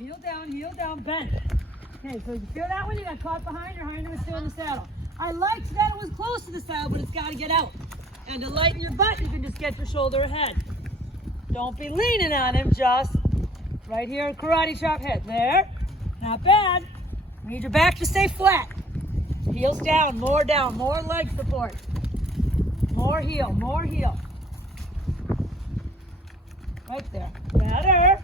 heel down, bend. Okay, so you feel that one? You got caught behind, your hind was still in the saddle. I liked that it was close to the saddle, but it's got to get out. And to lighten your butt, you can just get your shoulder ahead. Don't be leaning on him, just right here, karate chop head. There, not bad. Need your back to stay flat. Heels down, more leg support. More heel, more heel. Right there, better.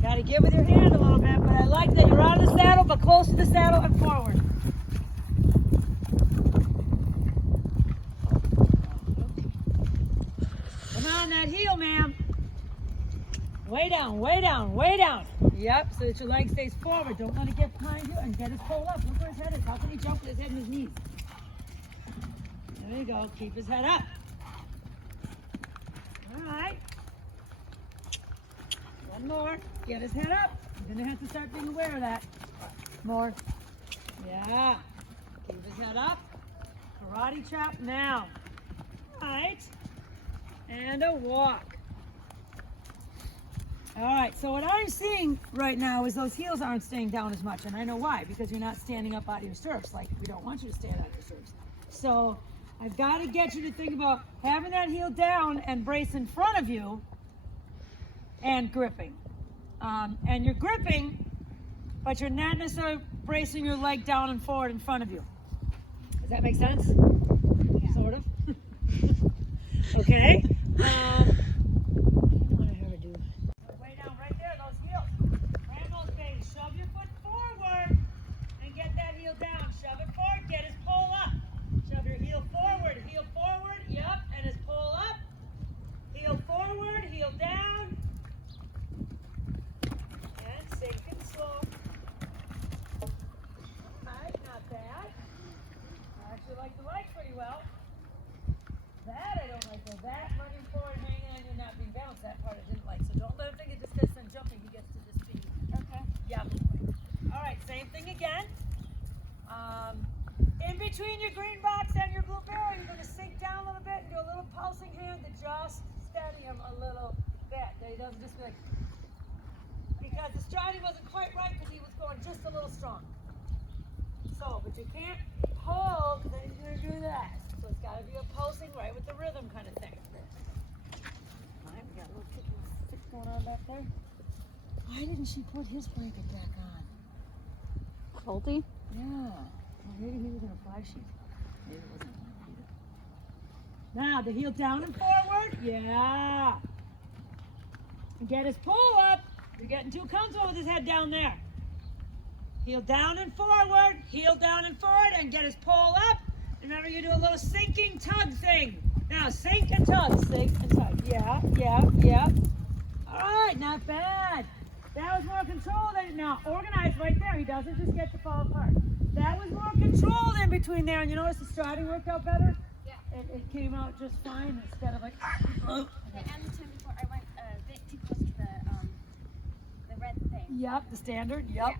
Got to give with your hand a little bit, but I like that you're out of the saddle, but close to the saddle and forward. Come on, that heel, ma'am. Way down, way down, way down. Yep, so that your leg stays forward. Don't let it get behind you and get his pole up. Look where his head is. How can he jump with his head and his knees? There you go. Keep his head up. All right. One more. Get his head up. You're going to have to start being aware of that. More. Yeah. Keep his head up. Karate chop now. All right. And a walk. All right, so what I'm seeing right now is those heels aren't staying down as much, and I know why, because you're not standing up out of your stirrups like we don't want you to stand out of your stirrups. So I've got to get you to think about having that heel down and brace in front of you and gripping. And you're gripping, but you're not necessarily bracing your leg down and forward in front of you. Does that make sense? Yeah. Sort of. Okay. Shove your foot forward and get that heel down. Shove it forward, get his pole up. Shove your heel forward, yep, and his pole up. Heel forward, heel down. And sink and slow. Alright, not bad. I actually like the legs pretty well. That I don't like though. That running forward, hanging on you, not being balanced, that part I didn't like. So don't let him think it just gets done jumping, he gets to just be. Okay. Yeah. All right, same thing again. In between your green box and your blue barrel, you're going to sink down a little bit and do a little pulsing hand to just steady him a little bit. That he doesn't just be like, because the striding wasn't quite right because he was going just a little strong. So, but you can't pull because then he's going to do that. So it's got to be a pulsing right with the rhythm kind of thing. All right, we got a little kick going on back there. Why didn't she put his blanket back on? Salty? Yeah. Well, maybe he was in a fly sheet. Maybe it wasn't either. Now, the heel down and forward. Yeah. And get his pull up. You're getting too comfortable with his head down there. Heel down and forward. Heel down and forward. And get his pull up. Remember, you do a little sinking tug thing. Now, sink and tug. Sink and tug. Yeah, yeah, yeah. All right, not bad. That was more controlled. Now, organized right there. He doesn't just get to fall apart. That was more controlled in between there. And you notice the striding worked out better? Yeah. It came out just fine instead of like. And the time before I went a bit too close to the red thing. Yep, the standard. Yep. Yeah.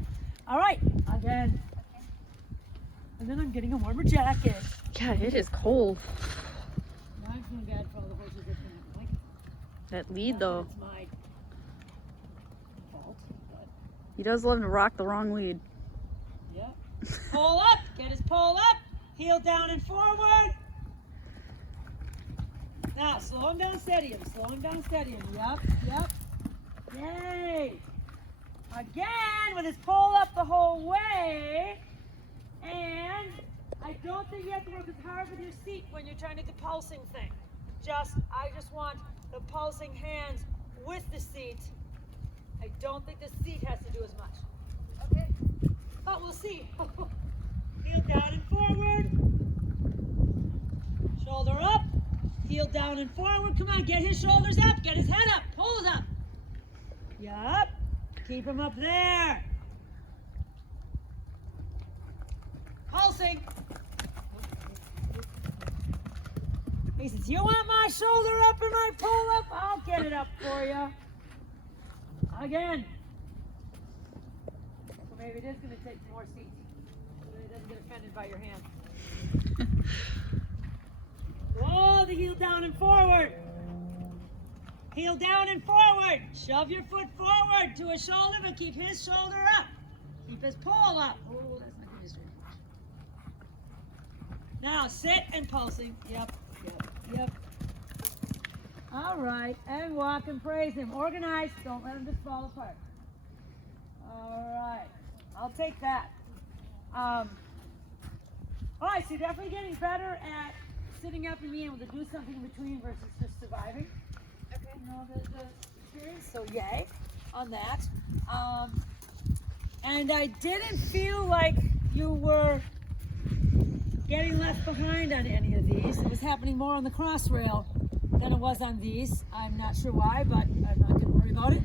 All right, again. Okay. And then I'm getting a warmer jacket. Yeah, it is cold. Now I'm feeling bad for all the horses that didn't like it. That lead though. It's my fault. But He does love to rock the wrong lead. yeah. Pull up. Get his pull up. Heel down and forward. Now, slow him down, steady him. Slow him down, steady him. Yep, yep. Yay. Again, with his pull up the whole way. And I don't think you have to work as hard with your seat when you're trying to do the pulsing thing. I just want the pulsing hands with the seat. I don't think the seat has to do as much. Okay? But we'll see. Heel down and forward. Shoulder up. Heel down and forward. Come on, get his shoulders up. Get his head up. Pull it up. Yup. Keep him up there. Pulsing. He says, you want my shoulder up and my pull up? I'll get it up for you. Again. So maybe it is going to take more seats. So he doesn't get offended by your hand. Whoa, the heel down and forward. Heel down and forward. Shove your foot forward to his shoulder, but keep his shoulder up. Keep his pole up. Oh, that's not good. Now sit and pulsing. Yep. All right, and walk and praise him. Organize. Don't let him just fall apart. All right, I'll take that. All right, so you're definitely getting better at sitting up and being able to do something in between versus just surviving. Okay. You know, the experience, so yay on that. And I didn't feel like you were getting left behind on any of these. It was happening more on the cross rail than it was on these. I'm not sure why, but I'm not going to worry about it.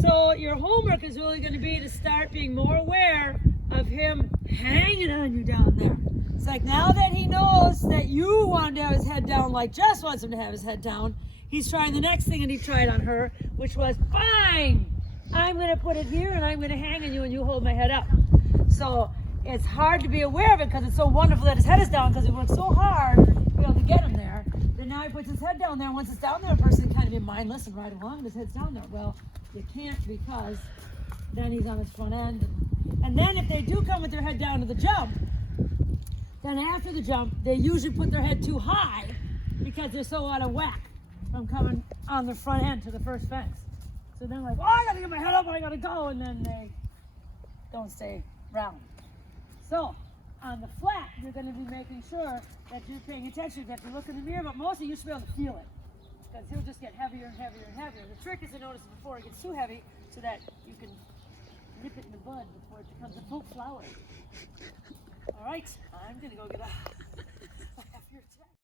So your homework is really going to be to start being more aware of him hanging on you down there. It's like now that he knows that you want him to have his head down like Jess wants him to have his head down, he's trying the next thing that he tried on her, which was, fine, I'm going to put it here and I'm going to hang on you and you hold my head up. So it's hard to be aware of it because it's so wonderful that his head is down because he worked so hard to be able to get him there. Then now he puts his head down there, and once it's down there, a person can kind of be mindless and ride along and his head's down there. Well, you can't because then he's on his front end. And then if they do come with their head down to the jump, then after the jump, they usually put their head too high because they're so out of whack from coming on the front end to the first fence. So they're like, oh, I gotta get my head up, I gotta go, and then they don't stay round. So on the flat, you're gonna be making sure that you're paying attention. You have to look in the mirror, but mostly you should be able to feel it because he'll just get heavier and heavier and heavier. The trick is to notice it before it gets too heavy so that you can nip it in the bud before it becomes a full flower. All right, I'm gonna go get a